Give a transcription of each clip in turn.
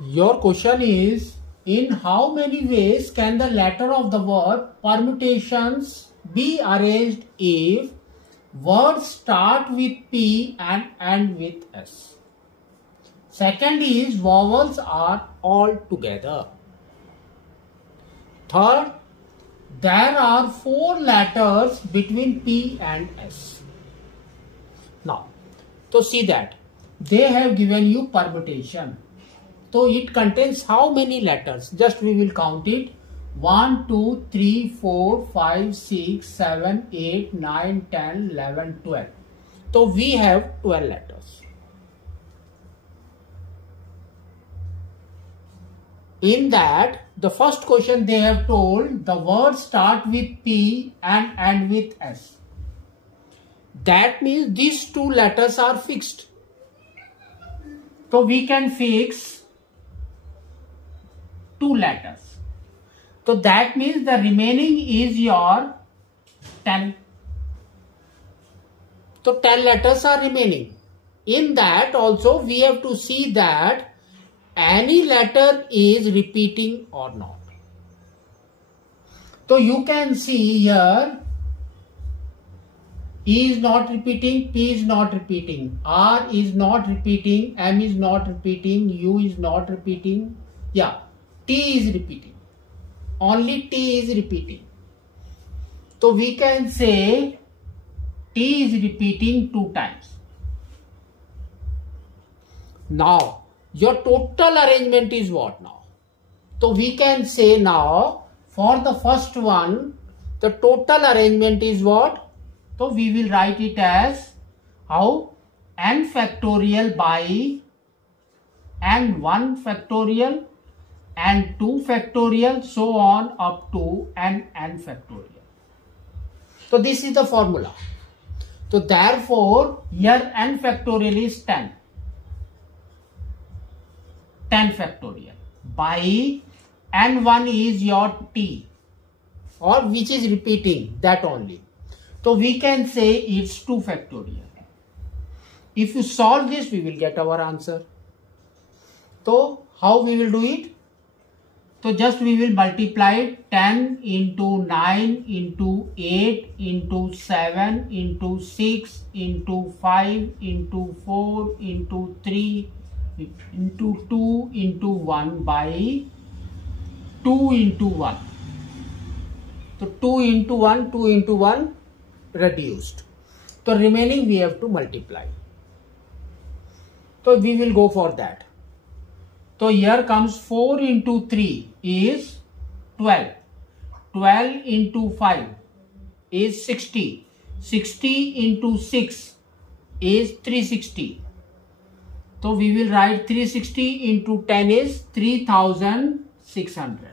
Your question is, in how many ways can the letter of the word permutations be arranged if words start with P and end with S? Second is, vowels are all together. Third, there are 4 letters between P and S. Now, to see that, they have given you permutation. So it contains how many letters? Just we will count it. 1, 2, 3, 4, 5, 6, 7, 8, 9, 10, 11, 12. So we have 12 letters. In that, the first question they have told the words start with P and end with S. That means these 2 letters are fixed. So we can fix 2 letters. So that means the remaining is your 10. So 10 letters are remaining. In that also we have to see that any letter is repeating or not. So you can see here E is not repeating, P is not repeating, R is not repeating, M is not repeating, U is not repeating. Yeah, T is repeating. Only T is repeating. So we can say T is repeating 2 times. Now, your total arrangement is what now? So we can say now, for the first one, the total arrangement is what? So we will write it as how? N factorial by N1 factorial and 2 factorial, so on up to N factorial. So this is the formula. So therefore, here N factorial is 10. 10 factorial by N1 is your T, or which is repeating, that only. So we can say it's 2 factorial. If you solve this, we will get our answer. So how we will do it? So just we will multiply 10 into 9 into 8 into 7 into 6 into 5 into 4 into 3 into 2 into 1 by 2 into 1. So 2 into 1, 2 into 1 reduced. So remaining we have to multiply. So we will go for that. So here comes 4 into 3 is 12. 12 into 5 is 60. 60 into 6 is 360. So we will write 360 into 10 is 3600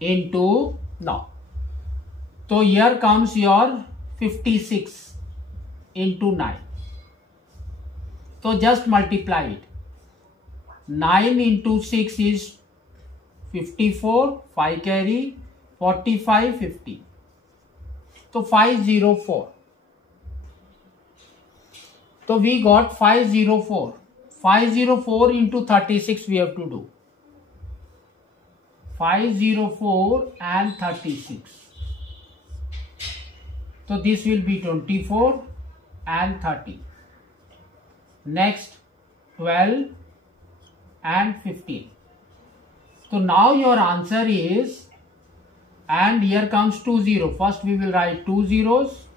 into now. So here comes your 56 into 9. So just multiply it. 9 into 6 is 54, 5 carry, 45, 50. So 504. So we got 504. 504 into 36 we have to do. 504 and 36. So this will be 24 and 30. Next 12 and 15. So now your answer is, and here comes 2 0. First we will write 2 zeros,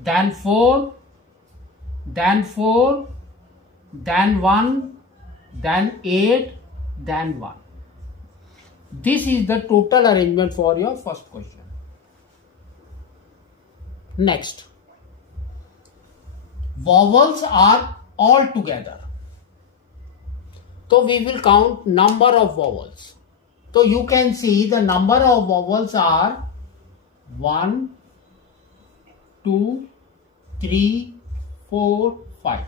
then 4, then 4, then 1, then 8, then 1. This is the total arrangement for your first question. Next, vowels are all together. So we will count number of vowels. So you can see the number of vowels are 1, 2, 3, 4, 5.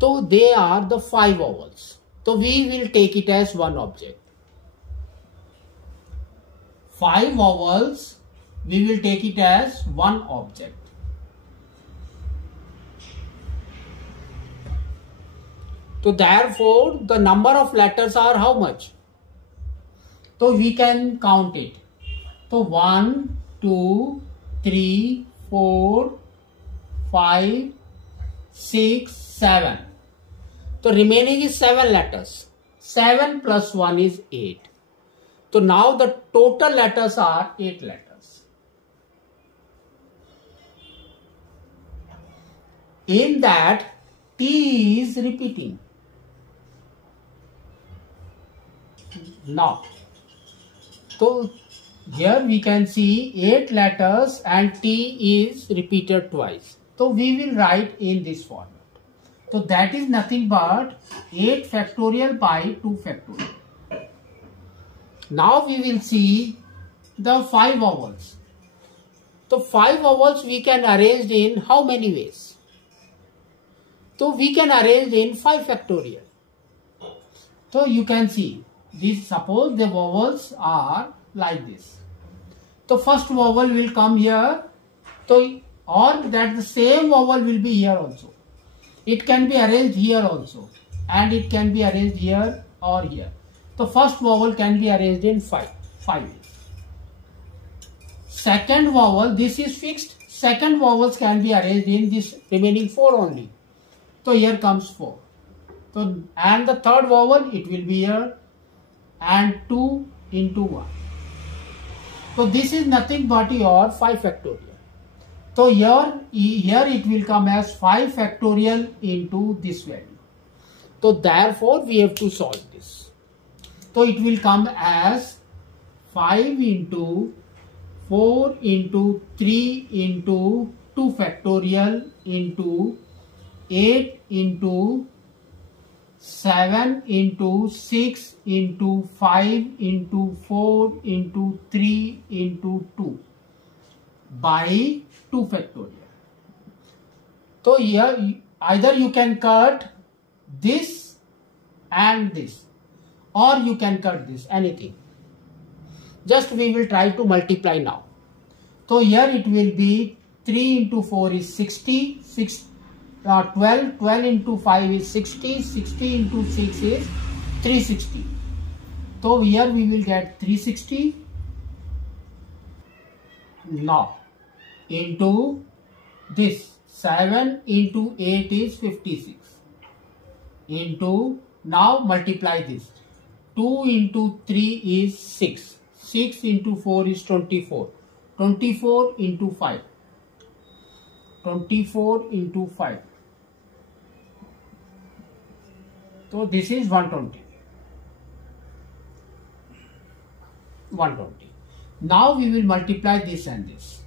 So they are the 5 vowels. So we will take it as one object. 5 vowels, we will take it as one object. तो therefore the number of letters are how much? तो we can count it. तो 1 2 3 4 5 6 7. तो remaining is 7 letters. 7 plus 1 is 8. So now the total letters are 8 letters. In that T is repeating. Now, so here we can see 8 letters and T is repeated twice. So we will write in this format. So that is nothing but 8 factorial by 2 factorial. Now we will see the 5 vowels. So 5 vowels we can arrange in how many ways? So we can arrange in 5 factorial. So you can see this, suppose the vowels are like this. So first vowel will come here, so or that the same vowel will be here also. It can be arranged here also, and it can be arranged here or here. So first vowel can be arranged in 5 ways. Second vowel, this is fixed. Second vowels can be arranged in this remaining 4 only. So here comes 4. So and the third vowel, it will be here, and 2 into 1. So this is nothing but your 5 factorial. So here it will come as 5 factorial into this value. So therefore we have to solve this. So it will come as 5 into 4 into 3 into 2 factorial into 8 into 7 into 6 into 5 into 4 into 3 into 2 by 2 factorial. So here either you can cut this and this, or you can cut this, anything. Just we will try to multiply now. So here it will be 3 into 4 is 60, 12 into 5 is 60, 60 into 6 is 360. So here we will get 360. Now into this 7 into 8 is 56 into, now multiply this, 2 into 3 is 6, 6 into 4 is 24, 24 into 5, 24 into 5. So this is 120. 120. Now we will multiply this and this.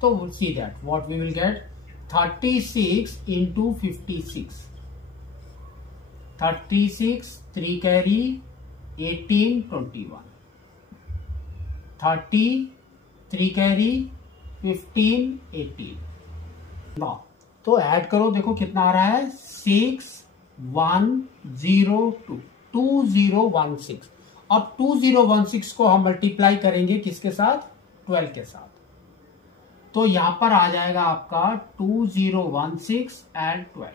So we'll see that what we will get, 36 into 56. 36, 3 carry, 18, 21. 30, 3 carry, 15, 18. Now, तो add करो, देखो कितना आ रहा है, 6102, 2016. अब 2016 को हम multiply करेंगे किसके साथ, 12 के साथ. तो यहां पर आ जाएगा आपका 2016 एंड 12.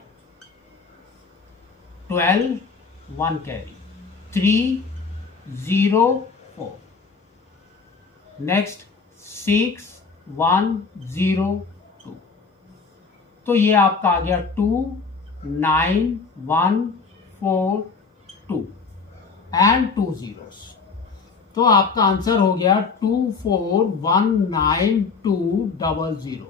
12 1 कैरी, 304. नेक्स्ट 6102. तो ये आपका आ गया 29142 एंड 2 zeros. तो आपका आंसर हो गया 2419200.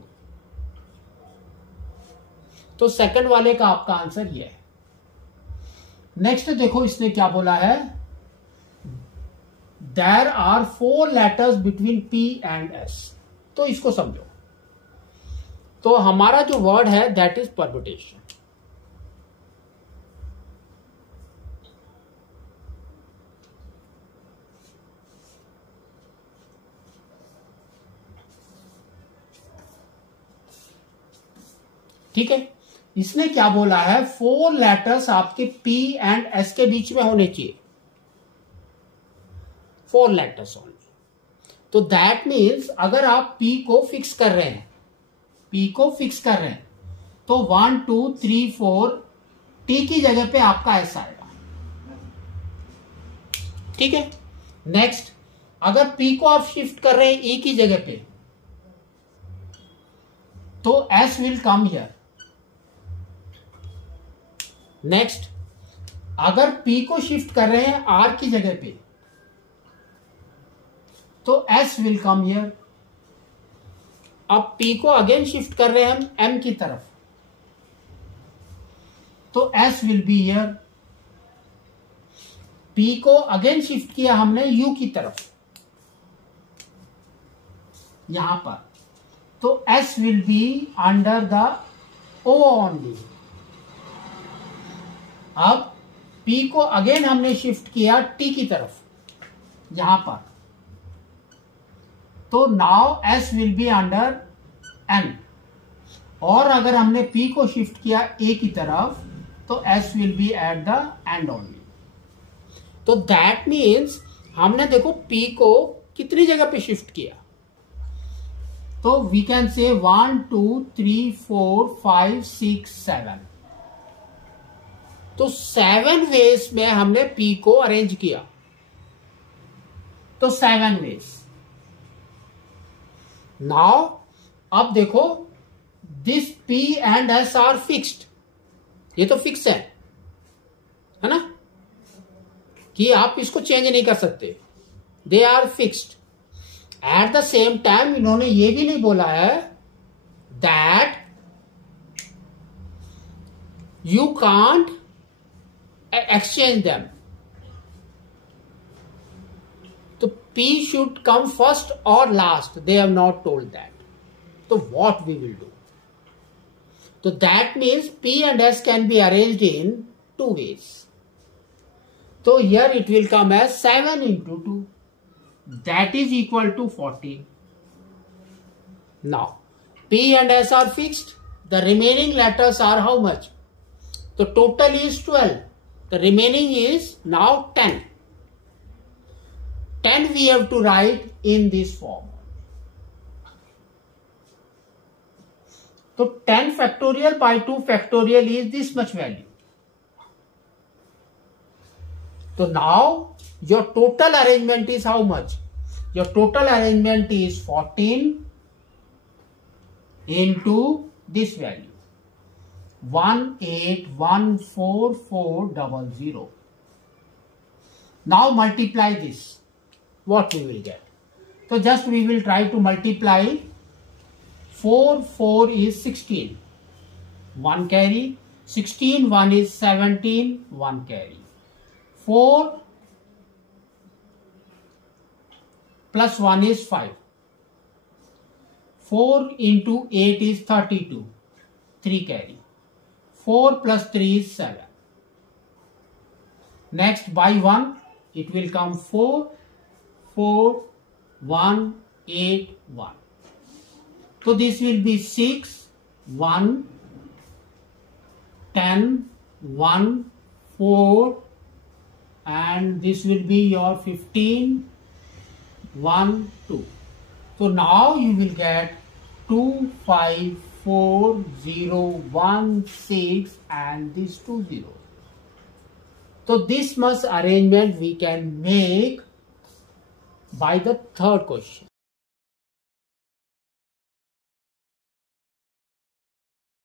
तो सेकंड वाले का आपका आंसर ये है. नेक्स्ट देखो इसने क्या बोला है, there are 4 letters between P and S. तो इसको समझो. तो हमारा जो वर्ड है दैट इज परम्यूटेशन. ठीक है. इसने क्या बोला है, 4 लेटर्स आपके P एंड S के बीच में होने चाहिए. 4 लेटर्स ओनली. तो दैट मीन्स अगर आप P को फिक्स कर रहे हैं, तो 1 2 3 4 T टी की जगह पे आपका एस आएगा। ठीक है। नेक्स्ट, अगर पी को आप शिफ्ट कर रहे हैं ई की जगह पे, तो S will come here. Next, अगर पी को शिफ्ट कर रहे हैं आर की जगह पे, तो एस विल कम हियर। अब पी को अगेन शिफ्ट कर रहे हैं हम एम की तरफ, तो S will be here. P को अगेन शिफ्ट किया हमने यू की तरफ, यहां पर, तो S will be under the O only. अब पी को अगेन हमने शिफ्ट किया टी की तरफ, यहां पर, तो now S will be under N. और अगर हमने पी को शिफ्ट किया ए की तरफ, तो S will B at the end only. तो दैट मीन्स हमने देखो पी को कितनी जगह पे शिफ्ट किया, तो वी कैन से 1 2 3 4 5 6 7, तो 7 वेज में हमने पी को अरेंज किया। तो 7 वेज। नाउ अब देखो, this P and S R fixed, ये तो फिक्स है ना, कि आप इसको चेंज नहीं कर सकते, they are fixed. At the same time इन्होंने ये भी नहीं बोला है that you can't exchange them, तो P should come first or last, they have not told that. So what we will do? So that means P and S can be arranged in 2 ways. So here it will come as 7 into 2, that is equal to 14. Now P and S are fixed, the remaining letters are how much? So total is 12, the remaining is now 10. 10 we have to write in this form. So 10 factorial by 2 factorial is this much value. So now your total arrangement is how much? Your total arrangement is 14 into this value, 1814400. Now multiply this. What we will get? So just we will try to multiply. 4 is 16, 1 carry, 16 1 is 17, 1 carry, 4 plus 1 is 5, 4 into 8 is 32, 3 carry, 4 plus 3 is 7. Next by 1 it will come 4 4 1 8 1. So this will be 6 1 10 1 4, and this will be your 15 1 2. So now you will get 2 5 4 0 1 6 and these 2 zeros. So this much arrangement we can make by the third question.